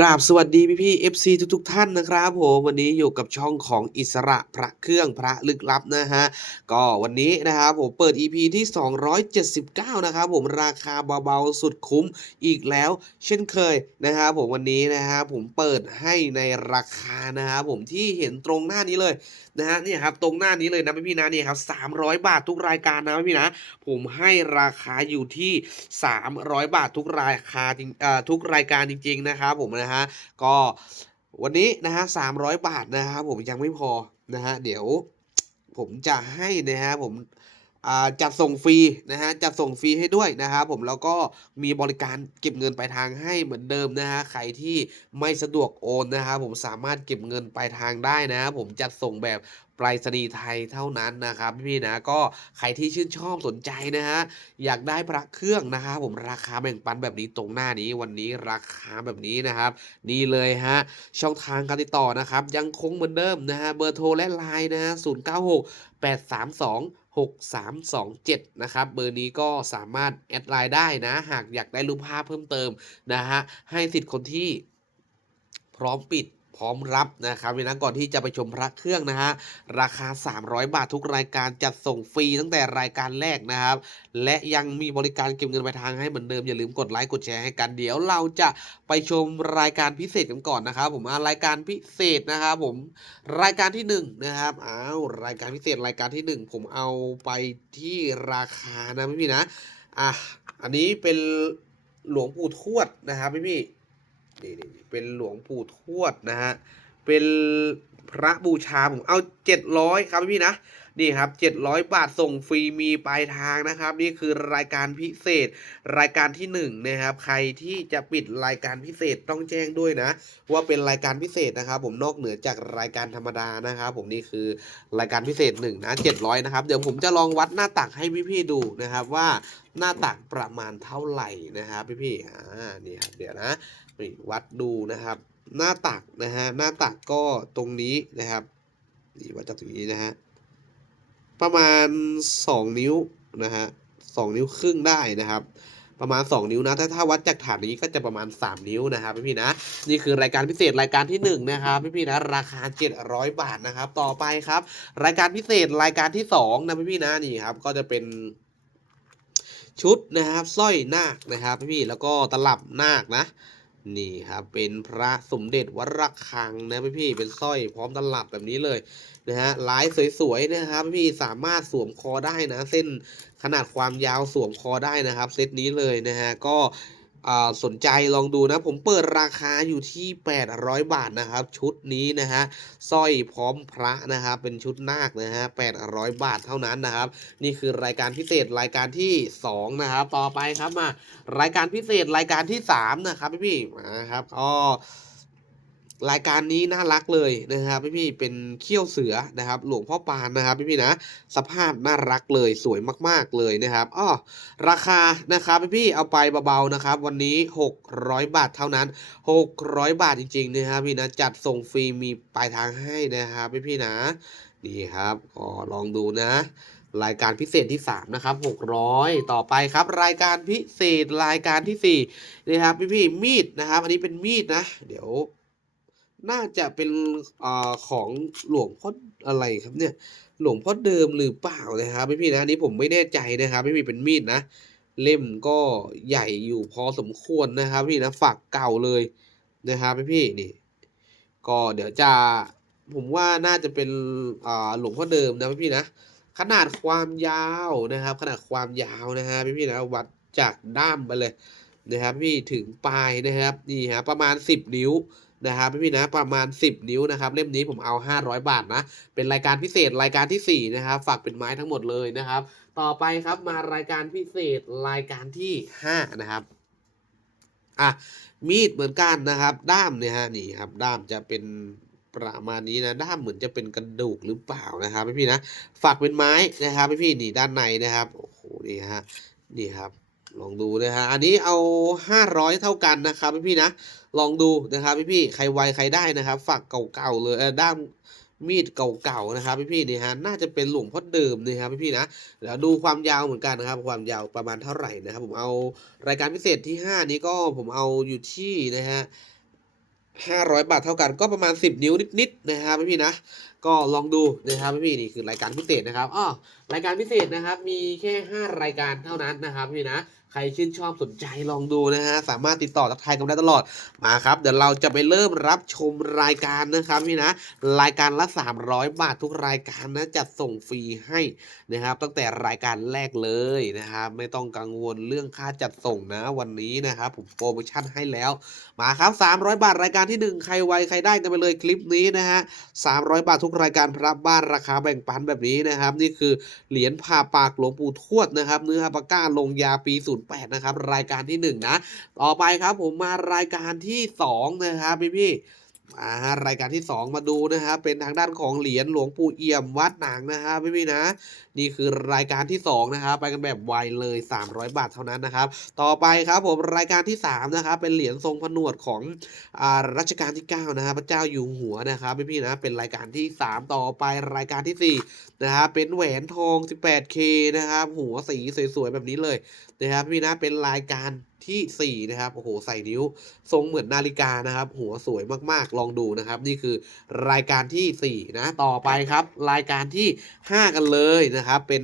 กราบสวัสดีพี่พี่ๆ FC ทุกๆ ท่านนะครับผมวันนี้อยู่กับช่องของอิสระพระเครื่องพระลึกลับนะฮะก็วันนี้นะครับผมเปิด EP ที่ 279 นะครับผมราคาเบาๆสุดคุ้มอีกแล้ว เช่นเคยนะครับผมวันนี้นะฮะผมเปิดให้ในราคานะครับผมที่เห็นตรงหน้านี้เลยนะฮะนี่ครับตรงหน้านี้เลยนะพี่พี่นะนี่ครับ300 บาททุกรายการนะพี่พี่นะผมให้ราคาอยู่ที่ 300 บาททุกราคาจริงเอ่อทุกรายการจริงๆนะครับผมนะฮะก็วันนี้นะฮะสามร้อยบาทนะครับผมยังไม่พอนะฮะเดี๋ยวผมจะให้นะฮะผม จัดส่งฟรีนะฮะจัดส่งฟรีให้ด้วยนะครับผมแล้วก็มีบริการเก็บเงินปลายทางให้เหมือนเดิมนะฮะใครที่ไม่สะดวกโอนนะครับผมสามารถเก็บเงินปลายทางได้นะครับผมจัดส่งแบบไปรษณีย์ไทยเท่านั้นนะครับพี่ๆนะก็ใครที่ชื่นชอบสนใจนะฮะอยากได้พระเครื่องนะครับผมราคาแบ่งปันแบบนี้ตรงหน้านี้วันนี้ราคาแบบนี้นะครับนี่เลยฮะช่องทางการติดต่อนะครับยังคงเหมือนเดิมนะฮะเบอร์โทรและไลน์นะฮะ0 9 6 8 3 2 6 3 2 7 นะครับ เบอร์นี้ก็สามารถแอดไลน์ได้นะ หากอยากได้รูปภาพเพิ่มเติมนะฮะ ให้สิทธิ์คนที่พร้อมปิด พร้อมรับนะครับเวลาก่อนที่จะไปชมพระเครื่องนะฮะราคา 300 บาททุกรายการจัดส่งฟรีตั้งแต่รายการแรกนะครับ และยังมีบริการเก็บเงินปลายทางให้เหมือนเดิมอย่าลืมกดไลค์กดแชร์ให้กันเดี๋ยวเราจะไปชมรายการพิเศษกันก่อนนะครับผมรายการพิเศษนะครับผมรายการที่หนึ่งนะครับอ้าวรายการพิเศษรายการที่หนึ่งผมเอาไปที่ราคานะพี่พี่นะอะอันนี้เป็นหลวงปู่ทวดนะครับพี่พี่ นี่เป็นหลวงปู่ทวดนะฮะเป็น พระบูชาผมเอาเจ็ดร้อยครับพี่นะนี่ครับ 700 บาทส่งฟรีมีปลายทางนะครับ นี่คือรายการพิเศษ รายการที่ 1 นะครับ ใครที่จะปิดรายการพิเศษต้องแจ้งด้วยนะ ว่าเป็นรายการพิเศษนะครับ ผมนอกเหนือจากรายการธรรมดานะครับ ผมนี่คือรายการพิเศษ1นะ700 นะครับ เดี๋ยวผมจะลองวัดหน้าตักให้พี่ๆดูนะครับว่าหน้าตักประมาณเท่าไหร่นะครับพี่ๆอ่านี่ครับเดี๋ยวนะวัดดูนะครับ หน้าตักนะฮะหน้าตักก็ตรงนี้นะครับนี่วัดจากตรงนี้นะฮะประมาณ 2 นิ้วนะฮะสองนิ้วครึ่งได้นะครับ ประมาณ 2 นิ้วนะถ้าถ้าวัดจากฐานนี้ก็จะประมาณ 3 นิ้วนะครับพี่ๆนะนี่คือรายการพิเศษรายการที่ 1 นะครับพี่ๆนะราคา 700 บาทนะครับ ต่อไปครับ รายการพิเศษรายการที่2นะพี่ๆนะนี่ครับก็จะเป็นชุดนะครับสร้อยนาคนะครับพี่ๆแล้วก็ตลับนาคนะ นี่ครับเป็นพระสมเด็จวัดระฆังนะพี่พี่เป็นสร้อยพร้อมตลับแบบนี้เลยนะฮะลายสวยๆนะครับพี่สามารถสวมคอได้นะ เส้นขนาดความยาวสวมคอได้นะครับ เซตนี้เลยนะฮะก็ สนใจลองดูนะ ผมเปิดราคาอยู่ที่ 800 บาทนะครับ ชุดนี้นะฮะสร้อยพร้อมพระนะครับ เป็นชุดนาคนะฮะ800 บาทเท่านั้นนะครับ นี่คือรายการพิเศษรายการที่ 2 นะครับ ต่อไปครับมารายการพิเศษรายการที่ 3 นะครับพี่พี่มาครับก็ รายการนี้น่ารักเลยนะครับพี่พี่เป็นเขี้ยวเสือนะครับ หลวงพ่อปานนะครับพี่พี่นะสภาพน่ารักเลยสวยมากๆเลยนะครับอ้อราคานะครับพี่พี่เอาไปเบาๆนะครับ วันนี้ 600 บาทเท่านั้น 600 บาทจริงๆนะครับพี่นะจัดส่งฟรีมีปลายทางให้นะครับพี่พี่นะนี่ครับก็ลองดูนะรายการพิเศษที่ 3 นะครับ 600 ต่อไปครับ รายการพิเศษรายการที่4นะครับพี่พี่มีดนะครับ อันนี้เป็นมีดนะ เดี๋ยว น่าจะเป็นอ่อของหลวงพ่ออะไรครับเนี่ย หลวงพ่อเดิมหรือเปล่านะครับพี่พี่นะอันนี้ผมไม่แน่ใจนะครับพี่พี่เป็นมีดนะ เล่มก็ใหญ่อยู่พอสมควรนะครับ พี่นะฝักเก่าเลยนะครับพี่พี่นี่ ก็เดี๋ยวจะผมว่าน่าจะเป็นอ่าหลวงพ่อเดิมนะพี่พี่นะขนาดความยาวนะครับ ขนาดความยาวนะฮะพี่พี่นะวัดจากด้ามไปเลยนะครับ พี่ถึงปลายนะครับนี่ฮะประมาณ 10 นิ้ว นะครับพี่พี่นะประมาณ 10 นิ้วนะครับเล่มนี้ผมเอา 500 บาทนะ เป็นรายการพิเศษรายการที่ 4 นะครับ ฝากเป็นไม้ทั้งหมดเลยนะครับ ต่อไปครับมารายการพิเศษรายการที่ 5 นะครับอะมีดเหมือนกันนะครับด้ามเนี่ยฮะนี่ครับด้ามจะเป็นประมาณนี้นะด้ามเหมือนจะเป็นกระดูกหรือเปล่านะครับพี่พี่นะฝากเป็นไม้นะครับพี่พี่นี่ด้านในนะครับโอ้โหนี่ฮะนี่ครับ ลองดูนะฮะ อันนี้เอา 500 เท่ากันนะครับพี่พี่นะ ลองดูนะครับพี่พี่ใครไวใครได้นะครับฝากเก่าๆเลยด้ามมีดเก่าๆนะครับพี่พี่นี่ฮะ น่าจะเป็นหลวงพ่อเดิมนะครับพี่พี่นะ แล้วดูความยาวเหมือนกันนะครับ ความยาวประมาณเท่าไหร่นะครับ ผมเอารายการพิเศษที่ 5 นี้ก็ผมเอาอยู่ที่นะฮะ500 บาทเท่ากันก็ประมาณ 10 นิ้วนิดๆนะครับพี่ๆนะ ก็ลองดูนะครับพี่ๆนี่คือรายการพิเศษนะครับอ้อรายการพิเศษนะครับ มีแค่ 5 รายการเท่านั้นนะครับพี่นะ ใครชื่นชอบสนใจลองดูนะฮะ สามารถติดต่อทักทายกันได้ตลอด มาครับ เดี๋ยวเราจะไปเริ่มรับชมรายการนะครับพี่นะ รายการละ 300 บาททุกรายการนะ จัดส่งฟรีให้นะครับ ตั้งแต่รายการแรกเลยนะครับ ไม่ต้องกังวลเรื่องค่าจัดส่งนะวันนี้นะครับ ผมโปรโมชั่นให้แล้ว มาครับ 300 บาทรายการที่ 1 ใครไวใครได้กันไปเลยคลิปนี้นะฮะ 300 บาททุกรายการพระบ้านราคาแบ่งปันแบบนี้นะครับ นี่คือเหรียญผ่าปากหลวงปู่ทวดนะครับ เนื้อปาก้าลงยาปี08 นะครับ รายการที่ 1 นะ ต่อไปครับผมมารายการที่ 2 นะครับพี่พี่ อ่ารายการที่ 2 มาดูนะครับเป็นทางด้านของเหรียญหลวงปู่เอี่ยมวัดหนังนะครับพี่พี่นะ นี่คือรายการที่2นะครับไปกันแบบไวเลย 300 บาทเท่านั้นนะครับ ต่อไปครับผมรายการที่3นะครับเป็นเหรียญทรงผนวดของอ่ารัชกาลที่9นะครับพระเจ้าอยู่หัวนะครับพี่ๆนะเป็นรายการที่ 3 ต่อไปรายการที่4นะครับเป็นแหวนทอง 18K นะครับหัวสีสวยๆแบบนี้เลยนะครับพี่นะเป็นรายการ ที่ 4 นะครับ โอ้โห ใส่นิ้ว ทรงเหมือนนาฬิกานะครับ หัวสวยมากๆ ลองดูนะครับ นี่คือรายการที่ 4 นะ ต่อไปครับ รายการที่ 5 กันเลยนะครับ เป็น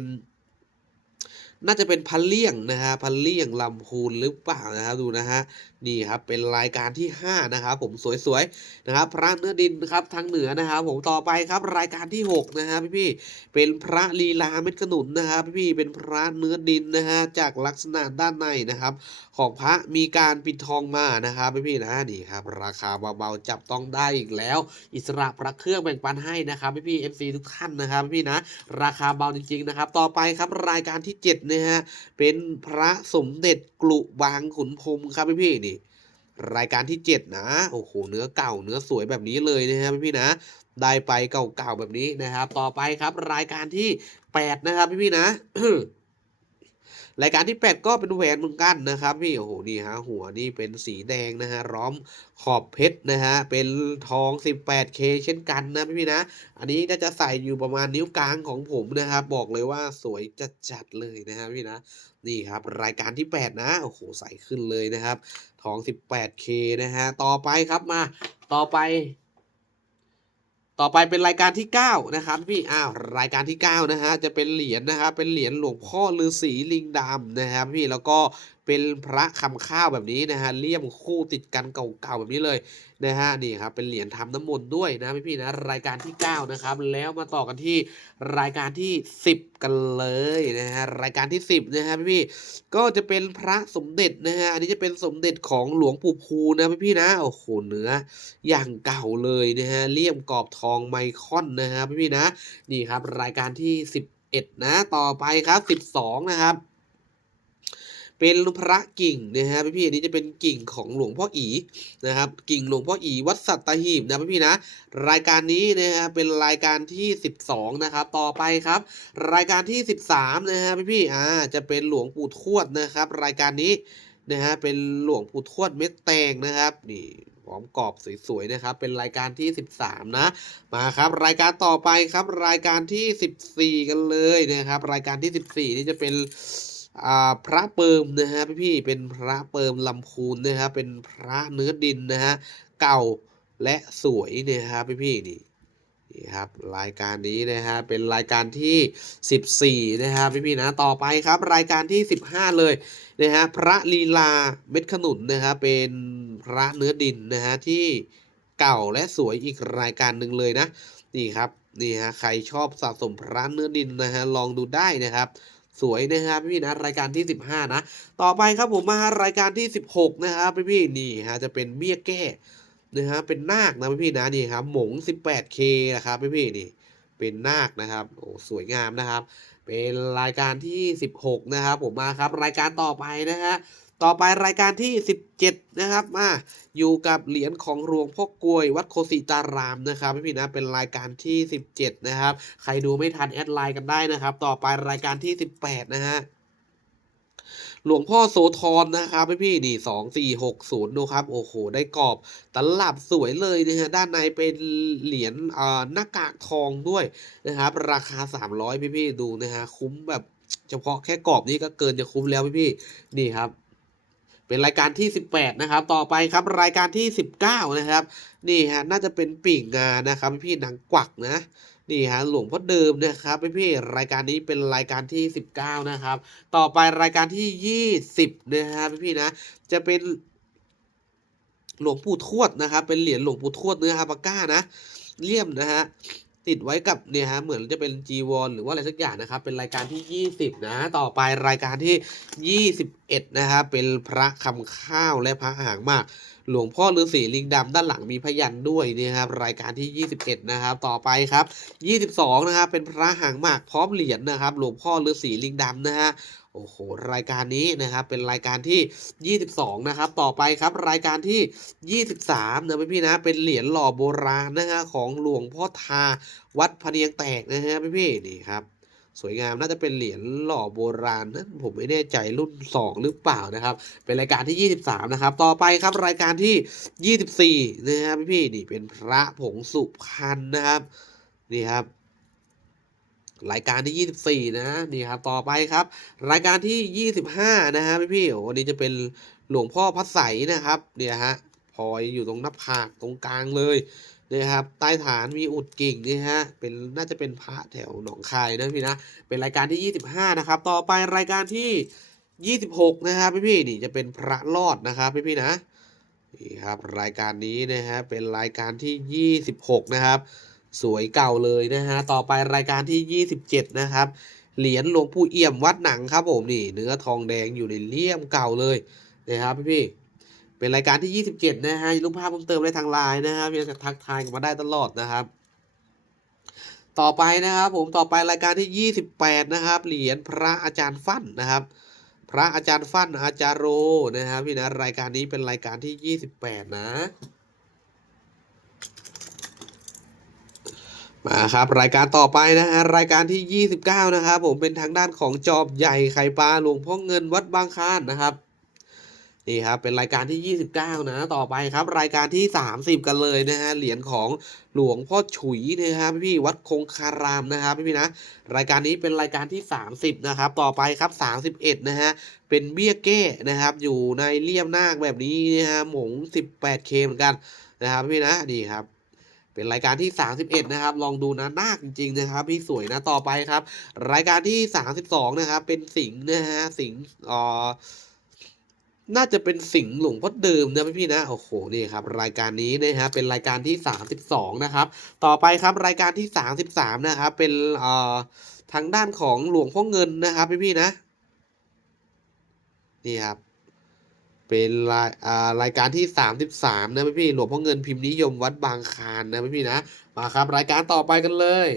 น่าจะเป็นพันเลี่ยงนะฮะพันเลี่ยงลำพูนหรือเปล่านะครับดูนะฮะ นี่ครับเป็นรายการที่ 5 นะครับผมสวยๆนะครับพระเนื้อดินครับทางเหนือนะครับผมต่อไปครับรายการที่ 6 นะฮะพี่ๆเป็นพระลีลาเม็ดขนุนนะครับพี่ๆเป็นพระเนื้อดินนะฮะจากลักษณะด้านในนะครับ ของพระมีการปิดทองมานะครับพี่ๆนะนี่ครับราคาเบาๆจับต้องได้อีกแล้ว อิสระพระเครื่องแบ่งปันให้นะครับพี่ๆ FC ทุกท่านนะครับพี่นะ ราคาเบาจริงๆนะครับต่อไปครับรายการที่7นะฮะเป็นพระสมเด็จกลุบางขุนพรมครับพี่ๆนี่ รายการที่ 7 นะ โอ้โห เนื้อเก่า เนื้อสวยแบบนี้เลยนะฮะพี่ๆนะ ได้ไปเก่าๆแบบนี้นะครับ ต่อไปครับรายการที่ 8 นะครับพี่ๆนะรายการที่ 8 ก็เป็นแหวนเหมือนกันนะครับพี่โอ้โหนี่ฮะหัวนี่เป็นสีแดงนะฮะล้อมขอบเพชรนะฮะเป็นทอง 18K เช่นกันนะพี่ๆนะ อันนี้น่าจะใส่อยู่ประมาณนิ้วกลางของผมนะครับบอกเลยว่าสวยจัดๆเลยนะฮะพี่นะนี่ครับรายการที่ 8 นะโอ้โหใส่ขึ้นเลยนะครับ ทอง 18K นะฮะ ต่อไปครับมา ต่อไป ต่อไปเป็นรายการที่ 9 นะครับพี่ อ้าว รายการที่ 9 นะฮะ จะเป็นเหรียญนะครับ เป็นเหรียญหลวงพ่อฤาษีลิงดำนะครับพี่ แล้วก็ เป็นพระคำข้าวแบบนี้นะฮะเลี่ยมคู่ติดกันเก่าๆแบบนี้เลยนะฮะนี่ครับเป็นเหรียญทำน้ำมนต์ด้วยนะพี่ๆนะรายการที่ 9 นะครับ แล้วมาต่อกันที่รายการที่ 10 กันเลยนะฮะรายการที่ 10นะฮะพี่ๆก็จะเป็นพระสมเด็จนะฮะอันนี้จะเป็นสมเด็จของหลวงปู่ภูนะพี่ๆนะโอ้โหเนื้ออย่างเก่าเลยนะฮะเลี่ยมกรอบทองไมคอนนะฮะพี่ๆนะนี่ครับรายการที่ 11นะต่อไปครับ 12 นะครับ เป็นพระกิ่งนะฮะพี่ๆอันนี้จะเป็นกิ่งของหลวงพ่ออีนะครับกิ่งหลวงพ่ออีวัดสัตหีบนะพี่ๆนะ รายการนี้นะฮะเป็นรายการที่ 12 นะครับ ต่อไปครับ รายการที่ 13 นะฮะพี่ๆอ่าจะเป็นหลวงปู่ทวดนะครับ รายการนี้นะฮะเป็นหลวงปู่ทวดเม็ดแตงนะครับนี่พร้อมกรอบสวยๆนะครับ เป็นรายการที่ 13 นะ มาครับรายการต่อไปครับรายการที่ 14 กันเลยนะครับ รายการที่ 14 นี่จะเป็น พระเปิมนะฮะพี่ๆเป็นพระเปิมลำพูนนะครับเป็นพระเนื้อดินนะฮะเก่าและสวยเนี่ยครับพี่นี่นี่ครับรายการนี้นะฮะเป็นรายการที่ 14นะครับพี่นะต่อไปครับรายการที่ 15 เลยนะฮะพระลีลาเม็ดขนุนนะครับเป็นพระเนื้อดินนะฮะที่เก่าและสวยอีกรายการหนึ่งเลยนะนี่ครับนี่ฮะใครชอบสะสมพระเนื้อดินนะฮะลองดูได้นะครับ สวยนะครับพี่นะรายการที่ 15 นะ ต่อไปครับผมมารายการที่ 16 นะครับพี่พี่นี่ฮะจะเป็นเบี้ยแก้นะฮะเป็นนาคนะพี่พี่นะนี่ครับหมง 18K นะครับพี่พี่นี่เป็นนาคนะครับโอ้สวยงามนะครับ เป็นรายการที่ 16 นะครับผมมาครับรายการต่อไปนะฮะ ต่อไปรายการที่ 17 นะครับมาอยู่กับเหรียญของหลวงพ่อกลวย วัดโคสิตารามนะครับพี่ๆนะเป็นรายการที่ 17 นะครับ ใครดูไม่ทันแอดไลน์กันได้นะครับ ต่อไปรายการที่ 18 นะฮะหลวงพ่อโสธรนะครับพี่พี่นี่สองสี่หกศูนย์ดูครับ โอ้โห ได้กรอบตลับสวยเลยนะฮะด้านในเป็นเหรียญเอ่อหน้ากากทองด้วยนะครับ ราคา 300 พี่พี่ดูนะฮะคุ้มแบบเฉพาะแค่กรอบนี้ก็เกินจะคุ้มแล้วพี่พี่นี่ครับ เป็นรายการที่ 18 นะครับ ต่อไปครับรายการที่ 19 นะครับ นี่ฮะน่าจะเป็นปีกงานนะครับพี่หนังกวักนะนี่ฮะหลวงพ่อเดิมนะครับพี่พี่รายการนี้เป็นรายการที่ 19 นะครับ ต่อไปรายการที่ 20 นะครับพี่พี่นะจะเป็นหลวงปู่ทวดนะครับ เป็นเหรียญหลวงปู่ทวดเนื้อฮาปาก้านะเลี่ยมนะฮะ ติดไว้กับเนี่ยฮะเหมือนจะเป็นจีวรหรือว่าอะไรสักอย่างนะครับ เป็นรายการที่ 20 นะ ต่อไปรายการที่ 21 นะครับเป็นพระคำข้าวและพระหางมาก หลวงพ่อฤาษีลิงดำด้านหลังมีพยันด้วยนี่ครับรายการที่ 21 นะครับ ต่อไปครับ 22 นะครับเป็นพระหางหมากพร้อมเหรียญนะครับ หลวงพ่อฤาษีลิงดำนะฮะ อ้โหรายการนี้นะครับเป็นรายการที่ 22 นะครับ ต่อไปครับรายการที่ 23 นะพี่ๆนะเป็นเหรียญหล่อโบราณนะฮะของหลวงพ่อทาวัดพะเนียงแตกนะฮะพี่ๆนี่ครับสวยงามน่าจะเป็นเหรียญหล่อโบราณนะผมไม่แน่ใจรุ่น 2 หรือเปล่านะครับ เป็นรายการที่ 23 นะครับ ต่อไปครับรายการที่ 24 นะครับพี่นี่เป็นพระผงสุพรรณนะครับนี่ครับ รายการที่ 24 นะนี่ครับต่อไปครับ รายการที่ 25 นะฮะพี่ๆโอ้วันนี้จะเป็นหลวงพ่อพระใสนะครับเนี่ยฮะพอยอยู่ตรงหน้าผากตรงกลางเลยนี่ครับใต้ฐานมีอุดกิ่งนี่ฮะเป็นน่าจะเป็นพระแถวหนองคายนะพี่นะเป็นรายการที่ 25 นะครับ ต่อไปรายการที่ 26 นะครับพี่ๆนี่จะเป็นพระรอดนะครับพี่ๆนะนี่ครับรายการนี้นะฮะเป็นรายการที่ 26 นะครับ สวยเก่าเลยนะฮะ ต่อไปรายการที่ 27 นะครับ เหรียญหลวงปู่เอี่ยมวัดหนังครับผมนี่ เนื้อทองแดงอยู่ในเลี่ยมเก่าเลยนะครับพี่ๆเป็นรายการที่ 27 นะฮะรูปภาพเพิ่มเติมได้ทางไลน์นะครับพี่จะทักทายกันมาได้ตลอดนะครับ ต่อไปนะครับผมต่อไปรายการที่ 28 นะครับ เหรียญพระอาจารย์ฟั่นนะครับ พระอาจารย์ฟั่นอาจารโรนะครับพี่นะรายการนี้เป็นรายการที่ 28 นะ มาครับรายการต่อไปนะฮะรายการที่ 29 นะครับผมเป็นทางด้านของจอบใหญ่ไข่ปลาหลวงพ่อเงินวัดบางคานนะครับนี่ครับเป็นรายการที่ 29 นะ ต่อไปครับ รายการที่ 30 กันเลยนะฮะเหรียญของหลวงพ่อฉุยนะครับพี่วัดคงคารามนะครับพี่นะรายการนี้เป็นรายการที่ 30 นะครับ ต่อไปครับ 31 นะฮะเป็นเบี้ยเก้นะครับ อยู่ในเลี่ยมนาคแบบนี้นะฮะหมง 18K เหมือนกันนะครับพี่นะนี่ครับ เป็นรายการที่ 31 นะครับ ลองดูนะนาคจริงๆนะครับพี่สวยนะต่อไปครับ รายการที่ 32 นะครับ เป็นสิงห์นะฮะสิงห์อ่อน่าจะเป็นสิงห์หลวงพ่อเดิมนะพี่ๆนะโอ้โหนี่ครับรายการนี้นะฮะเป็นรายการที่ 32 นะครับ ต่อไปครับรายการที่ 33 นะครับ เป็นเอ่อทางด้านของหลวงพ่อเงินนะครับพี่ๆนะนี่ครับ เป็นรายอ่ารายการที่ 33 นะพี่ๆหลวงพ่อเงินพิมพ์นิยมวัดบางคานนะพี่ๆนะ มาครับ รายการต่อไปกันเลย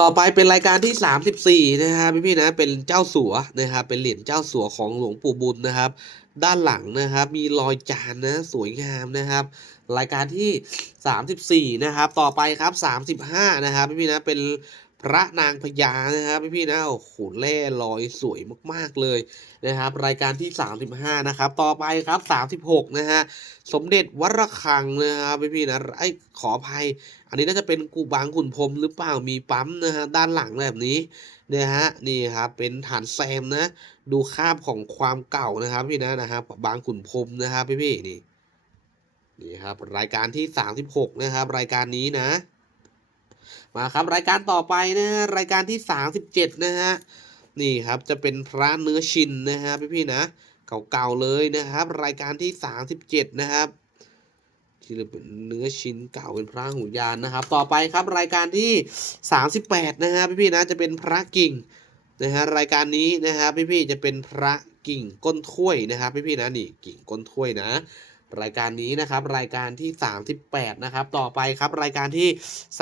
ต่อไปเป็นรายการที่ 34 นะครับพี่ๆนะ เป็นเจ้าสัวนะครับ เป็นเหรียญเจ้าสัวของหลวงปู่บุญนะครับ ด้านหลังนะครับ มีรอยจานนะสวยงามนะครับ รายการที่ 34 นะครับ ต่อไปครับ 35 นะครับพี่ๆนะ เป็น พระนางพญานะครับพี่ๆนะโอ้โหแร่รอยสวยมากๆเลยนะครับ รายการที่ 35 นะครับ ต่อไปครับ 36 นะฮะสมเด็จวัดระฆังนะครับพี่ๆนะไอ้ขออภัย อันนี้น่าจะเป็นกูบางขุนพรมหรือเปล่ามีปั๊มนะฮะด้านหลังแบบนี้นะฮะนี่ครับเป็นฐานแซมนะ ดูคาบของความเก่านะครับพี่นะนะครับบางขุนพรมนะครับพี่ๆนี่นี่ครับรายการที่ 36 นะครับ รายการนี้นะ มาครับรายการต่อไปนะฮะรายการที่ 37 นะฮะนี่ครับจะเป็นพระเนื้อชินนะฮะพี่ๆนะเก่าๆเลยนะครับ รายการที่ 37 นะครับที่เป็นเนื้อชิ้นเก่าเป็นพระหูยานนะครับ ต่อไปครับรายการที่ 38 นะฮะพี่ๆนะจะเป็นพระกิ่งนะฮะรายการนี้นะครับพี่ๆจะเป็นพระกิ่งก้นถ้วยนะครับพี่ๆนะนี่กิ่งก้นถ้วยนะ รายการนี้นะครับรายการที่ 38 นะครับ ต่อไปครับรายการที่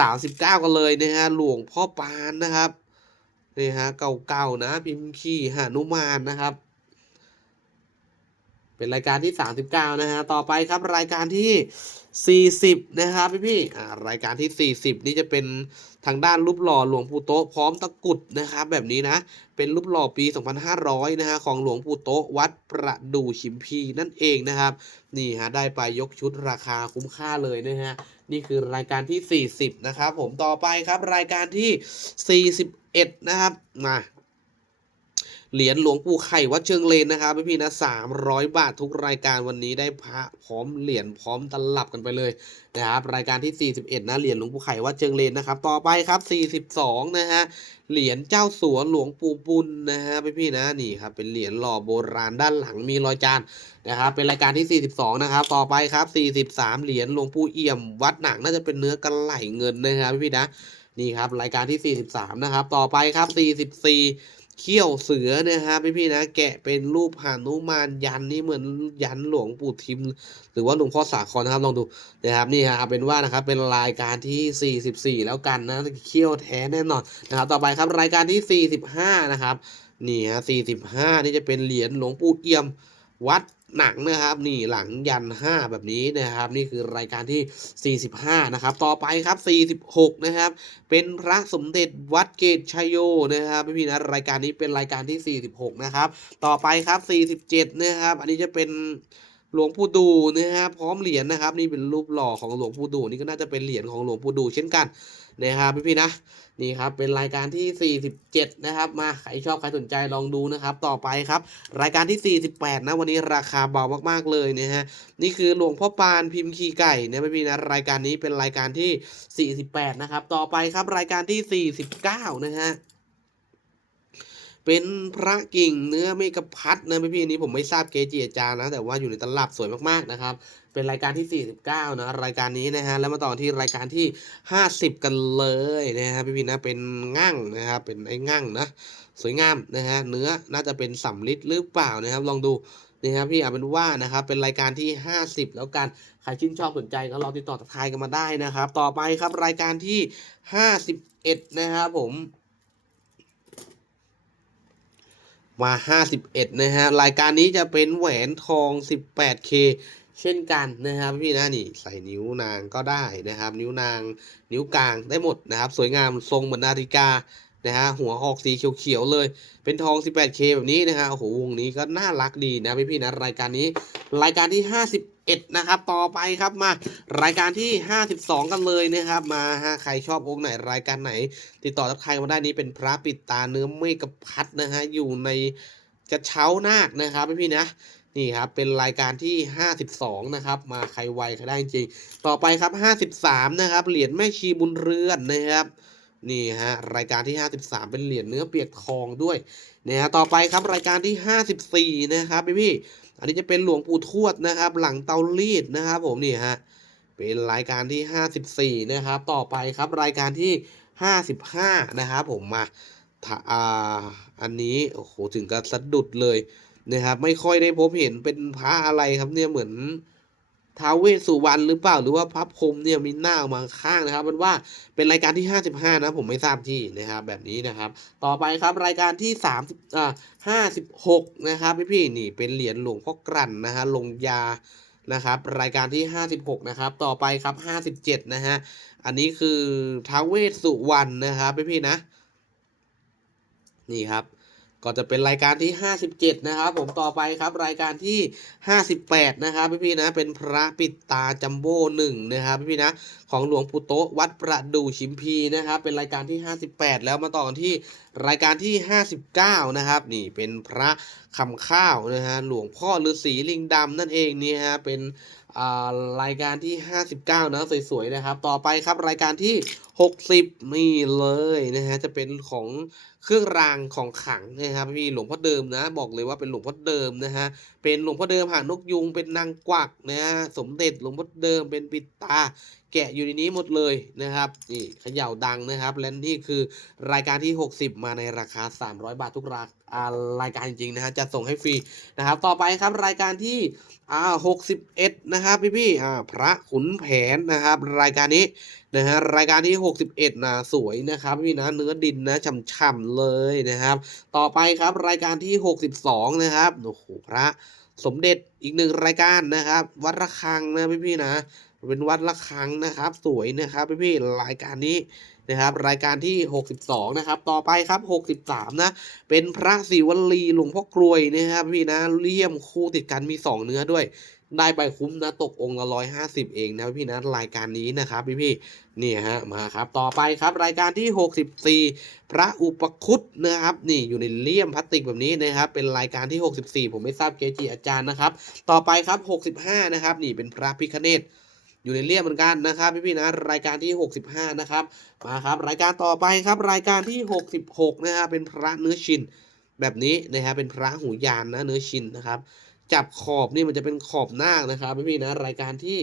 39 กันเลยนะฮะหลวงพ่อปานนะครับนี่ฮะเก่าๆนะพิมพ์ขี้หานุมานนะครับ เป็นรายการที่ 39 นะฮะ ต่อไปครับรายการที่ 40 นะครับพี่พี่รายการที่ 40 นี่จะเป็นทางด้านรูปหล่อหลวงปู่โตพร้อมตะกุดนะครับแบบนี้นะ เป็นรูปหล่อปี 2500 นะฮะของหลวงปู่โตวัดประดู่ชิมพีนั่นเองนะครับ นี่ฮะได้ไปยกชุดราคาคุ้มค่าเลยนะฮะ นี่คือรายการที่ 40 นะครับผมต่อไปครับรายการที่ 41 นะครับมา เหรียญหลวงปู่ไข่วัดเชิงเลนนะครับพี่ๆนะ300บาททุกรายการวันนี้ได้พระพร้อมเหรียญพร้อมตลับกันไปเลยนะครับรายการที่ 41 นะเหรียญหลวงปู่ไข่วัดเชิงเลนนะครับ ต่อไปครับ 42 นะฮะเหรียญเจ้าสัวหลวงปู่บุญนะฮะพี่ๆนะนี่ครับเป็นเหรียญหล่อโบราณด้านหลังมีรอยจานนะครับเป็นรายการที่ 42 นะครับ ต่อไปครับ 43 เหรียญหลวงปู่เอี่ยม วัดหนังน่าจะเป็นเนื้อกระไหลเงินนะครับพี่ๆนะนี่ครับรายการที่ 43 นะครับ ต่อไปครับ 44 เขี้ยวเสือนะครับพี่ๆนะ แกะเป็นรูปหานุมานยันนี่เหมือนยันหลวงปู่ทิม หรือว่าหลวงพ่อสาครนะครับลองดูนะครับนี่ฮะเอาเป็นว่านะครับเป็นรายการที่ 44 แล้วกันนะเขี้ยวแท้แน่นอนนะครับต่อไปครับรายการที่ 45 นะครับนี่ฮะ45 นี่จะเป็นเหรียญหลวงปู่เอี่ยมวัด หนังนะครับนี่หลังยัน 5 แบบนี้นะครับ นี่คือรายการที่ 45 นะครับ ต่อไปครับ 46 นะครับ เป็นพระสมเด็จวัดเกตชัยโยนะครับพี่พี่นะรายการนี้เป็นรายการที่ 46 นะครับ ต่อไปครับ 47 นะครับ อันนี้จะเป็น หลวงปู่ดูนะครับพร้อมเหรียญนะครับ นี่เป็นรูปหล่อของหลวงปู่ดูนี่ก็น่าจะเป็นเหรียญของหลวงปู่ดูเช่นกันนะครับพี่ๆนะนี่ครับเป็นรายการที่ 47 นะครับมาใครชอบใครสนใจลองดูนะครับ ต่อไปครับ รายการที่ 48 นะวันนี้ราคาเบามากๆเลยนะฮะนี่คือหลวงพ่อปานพิมพ์ขีไก่นะพี่ๆนะรายการนี้เป็นรายการที่ 48 นะครับ ต่อไปครับรายการที่ 49 นะฮะ เป็นพระกิ่งเนื้อเมกะพัดนะพี่ๆอันนี้ผมไม่ทราบเกจิอาจารย์นะ แต่ว่าอยู่ในตลับสวยมากๆนะครับ เป็นรายการที่ 49 นะ รายการนี้นะฮะ แล้วมาต่อที่รายการที่ 50 กันเลยนะฮะพี่ๆนะ เป็นง่างนะครับ เป็นไอ้ง่างนะ สวยงามนะฮะ เนื้อน่าจะเป็นสำลิดหรือเปล่านะครับ ลองดูนี่ครับพี่เอาเป็นว่านะครับเป็นรายการที่ 50 แล้วกัน ใครชื่นชอบสนใจก็ลองติดต่อทักทายกันมาได้นะครับ ต่อไปครับรายการที่ 51 นะครับผม มา 51 นะฮะ รายการนี้จะเป็นแหวนทอง 18K เช่นกันนะครับพี่นะนี่ใส่นิ้วนางก็ได้นะครับ นิ้วนางนิ้วกลางได้หมดนะครับ สวยงามทรงเหมือนนาฬิกานะฮะหัวออกสีเขียวๆเลย เป็นทอง 18K แบบนี้นะฮะโอ้โหวงนี้ก็น่ารักดีนะพี่พี่ๆนะรายการนี้รายการที่ 51 นะครับ ต่อไปครับมารายการที่ 52 กันเลยนะครับ มาฮะใครชอบองค์ไหนรายการไหน ติดต่อทักทายมาได้นี้เป็นพระปิดตาเนื้อเมฆพัดนะฮะอยู่ในกระเช้านาคนะครับพี่พี่ๆนะนี่ครับเป็นรายการที่ 52 นะครับ มาใครไวใครได้จริง ต่อไปครับ 53 นะครับเหรียญแม่ชีบุญเรือนนะครับ นี่ฮะรายการที่ 53 เป็นเหรียญเนื้อเปียกทองด้วยนะฮะต่อไปครับรายการที่ 54 นะครับพี่พี่อันนี้จะเป็นหลวงปู่ทวดนะครับ หลังเตารีดนะครับผมนี่ฮะเป็นรายการที่ 54 นะครับ ต่อไปครับรายการที่ 55 นะครับผมมาถ้าอ่าอันนี้โอ้โหถึงกับสะดุดเลยนะครับไม่ค่อยได้พบเห็นเป็นพระอะไรครับเนี่ยเหมือน ท้าวเวสสุวรรณหรือเปล่าหรือว่าพระพรหมเนี่ยมีหน้าออมาข้างนะครับมันว่าเป็นรายการที่ 55 นะผมไม่ทราบที่นะครับแบบนี้นะครับ ต่อไปครับรายการที่30อ่า56 นะครับพี่พี่นี่เป็นเหรียญหลวงพ่อกลั่นนะฮะลงยานะครับรายการที่ 56 นะครับ ต่อไปครับ 57 นะฮะอันนี้คือท้าวเวสสุวรรณนะครับพี่พี่นะนี่ครับ ก็จะเป็นรายการที่ 57 นะครับ ผมต่อไปครับรายการที่ 58 นะครับพี่ๆนะเป็นพระปิดตาจัมโบ้หนึ่งนะครับพี่ๆนะของหลวงปู่โตวัดประดู่ชิมพีนะครับเป็นรายการที่ 58 แล้วมาต่อกันที่รายการที่ 59 นะครับ นี่เป็นพระคำข้าวนะฮะหลวงพ่อฤาษีลิงดำนั่นเองนี่ฮะเป็นอ่ารายการที่ 59 นะสวยๆนะครับ ต่อไปครับรายการที่ 60 นี่เลยนะฮะจะเป็นของ เครื่องรางของขลังนะครับพี่หลวงพ่อเดิมนะ บอกเลยว่าเป็นหลวงพ่อเดิมนะฮะเป็นหลวงพ่อเดิมหางนกยุงเป็นนางกวักนะฮะสมเด็จหลวงพ่อเดิมเป็นปิดตา แกะอยู่ในนี้หมดเลยนะครับนี่เขย่าดังนะครับ และนี่คือรายการที่ 60 มาในราคา 300 บาททุกราอ่ารายการจริงๆนะฮะจะส่งให้ฟรีนะครับ ต่อไปครับรายการที่อ่า61 นะครับพี่พี่ๆอ่าพระขุนแผนนะครับ รายการนี้นะฮะรายการที่ 61นะสวยนะครับพี่นะเนื้อดินนะฉ่ำๆเลยนะครับ ต่อไปครับรายการที่ 62 นะครับโอ้โหพระสมเด็จอีกหนึ่งรายการนะครับ วัดระฆังนะพี่พี่ๆนะเป็นวัดระฆังนะครับ สวยนะครับพี่พี่ๆรายการนี้นะครับ รายการที่ 62 นะครับ ต่อไปครับ 63 นะ เป็นพระศิวลีหลวงพ่อกรวยนะครับพี่นะเลี่ยมคู่ติดกันมี 2 เนื้อด้วย ได้ไปคุ้มนะตกองละร้อยห้าสิบเองนะพี่นะรายการนี้นะครับพี่พี่นี่ฮะมาครับต่อไปครับรายการที่หกสิบสี่พระอุปคุตนะครับนี่อยู่ในเลี่ยมพลาสติกแบบนี้นะครับเป็นรายการที่หกสิบสี่ผมไม่ทราบเกจิอาจารย์นะครับต่อไปครับหกสิบห้านะครับนี่เป็นพระพิคเนตอยู่ในเลี่ยมเหมือนกันนะครับพี่พี่ๆนะรายการที่หกสิบห้านะครับมาครับ รายการต่อไปครับ รายการที่หกสิบหกนะครับเป็นพระเนื้อชิน แบบนี้นะครับเป็นพระหูยานนะเนื้อชินนะครับ จับขอบนี่มันจะเป็นขอบหน้านะครับพี่นะรายการที่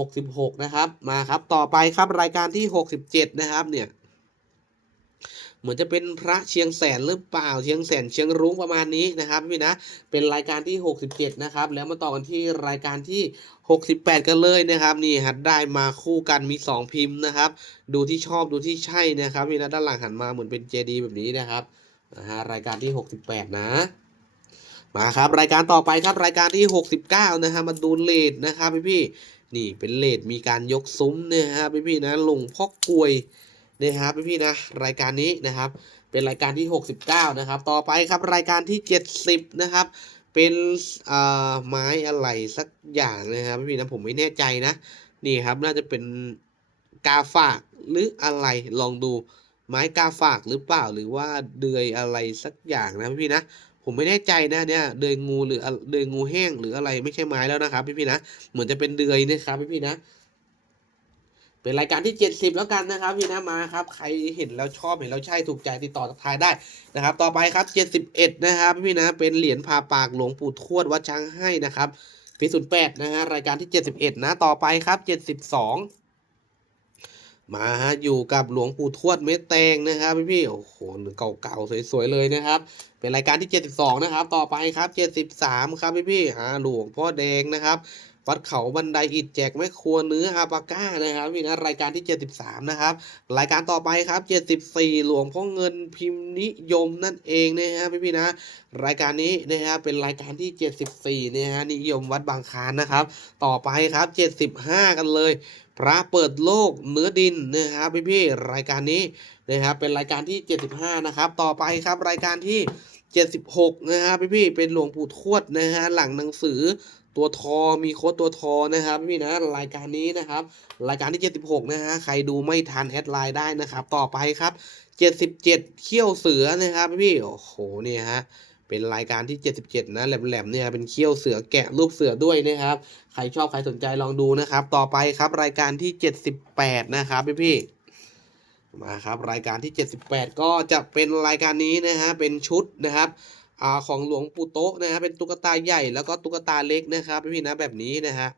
66 นะครับ มาครับต่อไปครับรายการที่ 67 นะครับเนี่ยเหมือนจะเป็นพระเชียงแสนหรือเปล่าเชียงแสนเชียงรุ้งประมาณนี้นะครับพี่นะเป็นรายการที่ 67 นะครับ แล้วมาต่อกันที่รายการที่ 68 กันเลยนะครับ นี่ฮัดได้มาคู่กันมี 2 พิมพ์นะครับ ดูที่ชอบดูที่ใช่นะครับพี่นะด้านหลังหันมาเหมือนเป็นเจดีแบบนี้นะครับนะฮะรายการที่ 68 นะ มาครับ รายการต่อไปครับรายการที่ 69 นะฮะมาดูเลดนะครับพี่พี่นี่เป็นเลดมีการยกซุ้มเนี่ยฮะพี่พี่นะหลงพ่อกลวยนะครับพี่พี่นะรายการนี้นะครับ เป็นรายการที่ 69 นะครับ ต่อไปครับรายการที่ 70 นะครับ เป็นเอ่อไม้อะไรสักอย่างนะครับพี่พี่นะผมไม่แน่ใจนะนี่ครับน่าจะเป็นกาฝากหรืออะไรลองดูไม้กาฝากหรือเปล่าหรือว่าเดือยอะไรสักอย่างนะพี่ๆนะ ผมไม่แน่ใจนะเนี่ยเดือยงูหรือเดือยงูแห้งหรืออะไรไม่ใช่ไม้แล้วนะครับพี่ๆนะเหมือนจะเป็นเดือยนะครับพี่ๆนะ เป็นรายการที่ 70 แล้วกันนะครับ พี่นะมาครับ ใครเห็นแล้วชอบเห็นแล้วใช่ถูกใจติดต่อทักทายได้นะครับ ต่อไปครับ 71 นะครับพี่นะ เป็นเหรียญพาปากหลวงปู่ทวดวัดช้างให้นะครับปี08นะฮะรายการที่ 71 นะต่อไปครับ 72 มาฮะอยู่กับหลวงปู่ทวดเม็ดแตงนะครับพี่พี่โอ้โหเก่าๆสวยๆเลยนะครับ เป็นรายการที่ 72 นะครับ ต่อไปครับ 73 ครับพี่พี่หาหลวงพ่อแดงนะครับ วัดเขาบันไดอิฐแจกแม่ครัวเนื้ออาปาก้านะครับพี่นะรายการที่ 73 นะครับ รายการต่อไปครับ 74 หลวงพ่อเงินพิมพ์นิยมนั่นเองนะฮะพี่พี่นะ รายการนี้นะฮะเป็นรายการที่ 74นะฮะนิยมวัดบางคานนะครับ ต่อไปครับ 75 กันเลย พระเปิดโลกเนื้อดินนะครับพี่พี่รายการนี้นะครับเป็นรายการที่ 75 นะครับ ต่อไปครับรายการที่76นะครับพี่พี่เป็นหลวงปู่ทวดนะฮะหลังหนังสือ ตัวทอมีโค้ดตัวทอนะครับพี่นะรายการนี้นะครับ รายการที่ 76 นะฮะใครดูไม่ทันแอดไลน์ได้นะครับ ต่อไปครับ 77 เขี้ยวเสือนะครับพี่โอ้โหเนี่ยฮะเป็นรายการที่ 77 นะแหลมๆเนี่ยเป็นเขี้ยวเสือแกะรูปเสือด้วยนะครับ ใครชอบใครสนใจลองดูนะครับ ต่อไปครับรายการที่ 78 นะครับพี่พี่มาครับรายการที่ 78 ก็จะเป็นรายการนี้นะฮะเป็นชุดนะครับ อ่าของหลวงปู่โต๊ะนะฮะเป็นตุ๊กตาใหญ่แล้วก็ตุ๊กตาเล็กนะครับพี่พี่นะแบบนี้นะฮะ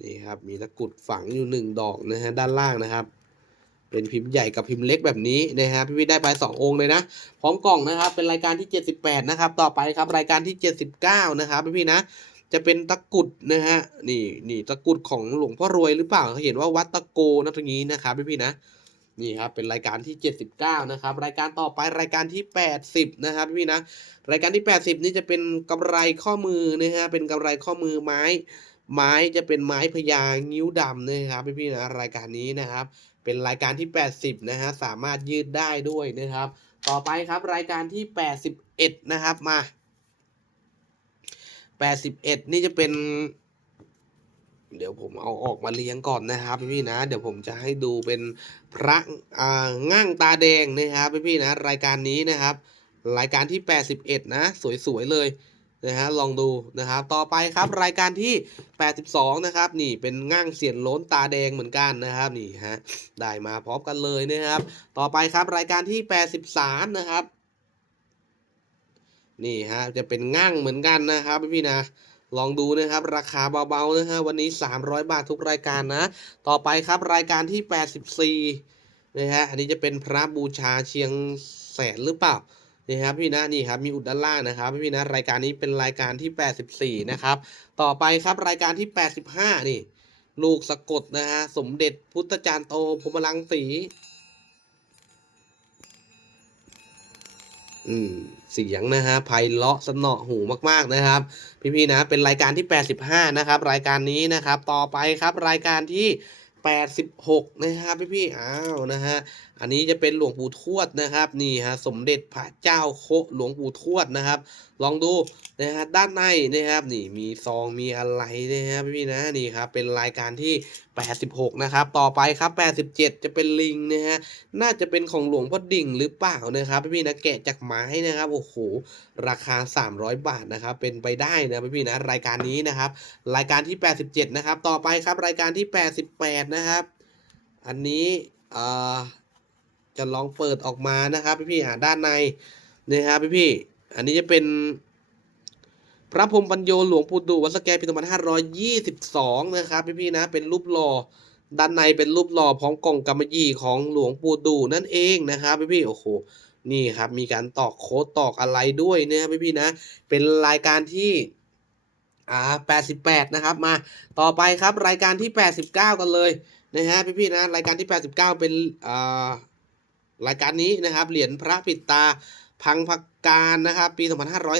นี่ครับมีตะกุดฝังอยู่หนึ่งดอกนะฮะด้านล่างนะครับ เป็นพิมพ์ใหญ่กับพิมพ์เล็กแบบนี้นะฮะพี่พี่ได้ไปสององค์เลยนะพร้อมกล่องนะครับเป็นรายการที่ 78 นะครับ ต่อไปครับรายการที่ 79 นะครับพี่ๆนะจะเป็นตะกุดนะฮะนี่นี่ตะกุดของหลวงพ่อรวยหรือเปล่าเขาเห็นว่าวัดตะโกนะตรงนี้นะครับพี่ๆนะ นี่ครับเป็นรายการที่ 79 นะครับ รายการต่อไปรายการที่ 80 นะครับพี่นะรายการที่ 80 นี่จะเป็นกำไรข้อมือนะฮะเป็นกำไรข้อมือไม้ ไม้จะเป็นไม้พญางิ้วดำนะครับพี่ๆนะรายการนี้นะครับ เป็นรายการที่ 80 นะฮะสามารถยืดได้ด้วยนะครับ ต่อไปครับรายการที่ 81 นะครับมา 81 นี่จะเป็น เดี๋ยวผมเอาออกมาเลี้ยงก่อนนะครับพี่ๆนะ เดี๋ยวผมจะให้ดูเป็นพระอ่าง่างตาแดงนะครับพี่ๆนะ รายการนี้นะครับ รายการที่ 81 นะ สวยๆเลยนะฮะลองดูนะครับต่อไปครับรายการที่ 82 นะครับ นี่เป็นง่างเสียนล้นตาแดงเหมือนกันนะครับนี่ฮะได้มาพร้อมกันเลยนะครับ ต่อไปครับรายการที่ 83 นะครับ นี่ฮะจะเป็นง่างเหมือนกันนะครับพี่ๆนะ ลองดูนะครับ ราคาเบาๆนะฮะวันนี้ 300 บาททุกรายการนะ ต่อไปครับรายการที่ 84นะฮะอันนี้จะเป็นพระบูชาเชียงแสนหรือเปล่านี่ครับพี่นะนี่ครับมีอุดด้านล่างนะครับพี่นะรายการนี้เป็นรายการที่ 84 นะครับ ต่อไปครับรายการที่ 85 นี่ ลูกสะกดนะฮะสมเด็จพุทธจารย์โตพรหมลังสี อืมเสียงนะฮะไพเราะสนอหูมากๆนะครับ พี่ๆนะเป็นรายการที่ 85 นะครับ รายการนี้นะครับ ต่อไปครับรายการที่ 86 นะครับพี่ๆอ้าวนะฮะอันนี้จะเป็นหลวงปู่ทวดนะครับนี่ฮะสมเด็จพระเจ้าโคหลวงปู่ทวดนะครับ ลองดูนะฮะด้านในนะครับนี่มีซองมีอะไรนะครับพี่ๆนะนี่ครับเป็นรายการที่86 นะครับ ต่อไปครับ 87 จะเป็นลิงนะฮะ น่าจะเป็นของหลวงพ่อดิ่งหรือเปล่านะครับพี่ๆนะแกะจากไม้นะครับ โอ้โห ราคา 300 บาทนะครับ เป็นไปได้นะพี่ๆนะ รายการนี้นะครับ รายการที่ 87 นะครับ ต่อไปครับ รายการที่ 88 นะครับ อันนี้เอ่อจะลองเปิดออกมานะครับพี่ๆอ่าด้านในนะครับพี่ๆอันนี้จะเป็น พระพรมปัญโยหลวงปู่ดูวัดสแกปี2522นะครับพี่ๆนะเป็นรูปหล่อด้านในเป็นรูปหล่อพร้อมกล่องกำมะหยี่ของหลวงปู่ดูนั่นเองนะครับพี่ๆโอ้โหนี่ครับมีการตอกโค้ดตอกอะไรด้วยนะครับพี่ๆนะ เป็นรายการที่อ่า88นะครับมาต่อไปครับรายการที่89กันเลยนะฮะพี่ๆนะรายการที่89เป็นอ่ารายการนี้นะครับเหรียญพระปิดตา พังพักการนะครับปี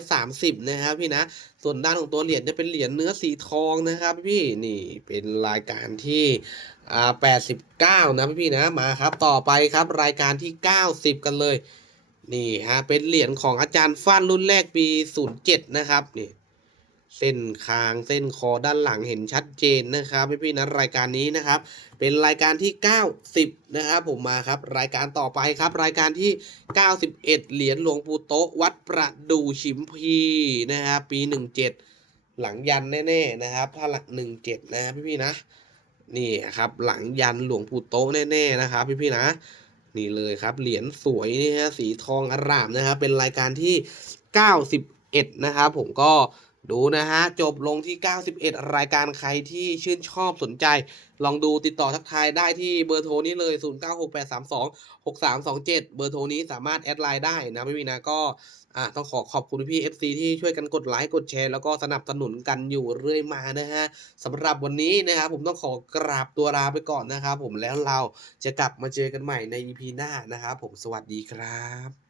2530 นะครับพี่นะ ส่วนด้านของตัวเหรียญจะเป็นเหรียญเนื้อสีทองนะครับพี่นี่เป็นรายการที่อ่า89 นะพี่นะมาครับต่อไปครับรายการที่ 90 กันเลยนี่ฮะเป็นเหรียญของอาจารย์ฟ้านรุ่นแรกปี 07 นะครับนี่ เส้นคางเส้นคอด้านหลังเห็นชัดเจนนะครับพี่พี่ๆนะรายการนี้นะครับ เป็นรายการที่ 90 นะครับผมมาครับ รายการต่อไปครับ รายการที่ 91 เหรียญหลวงปู่โตวัดประดู่ชิมพีนะครับปี 17 หลังยันแน่ๆนะครับ ถ้าหลัก 17 นะครับพี่พี่ๆนะนี่ครับหลังยันหลวงปู่โตแน่ๆนะครับพี่พี่ๆนะนี่เลยครับเหรียญสวยนี่ฮะสีทองอร่ามนะครับเป็นรายการที่ 91 นะครับผมก็ ดูนะฮะ จบลงที่ 91 รายการใครที่ชื่นชอบสนใจ ลองดูติดต่อทักทายได้ที่เบอร์โทรนี้เลย 096832 6327 เบอร์โทรนี้สามารถแอดไลน์ได้นะพี่วีนะก็อะต้องขอขอบคุณพี่ FC ที่ช่วยกันกดไลค์กดแชร์ แล้วก็สนับสนุนกันอยู่เรื่อยมานะฮะสำหรับวันนี้นะครับผมต้องขอกราบตัวลาไปก่อนนะครับผมแล้วเราจะกลับมาเจอกันใหม่ใน EP หน้านะครับผมสวัสดีครับ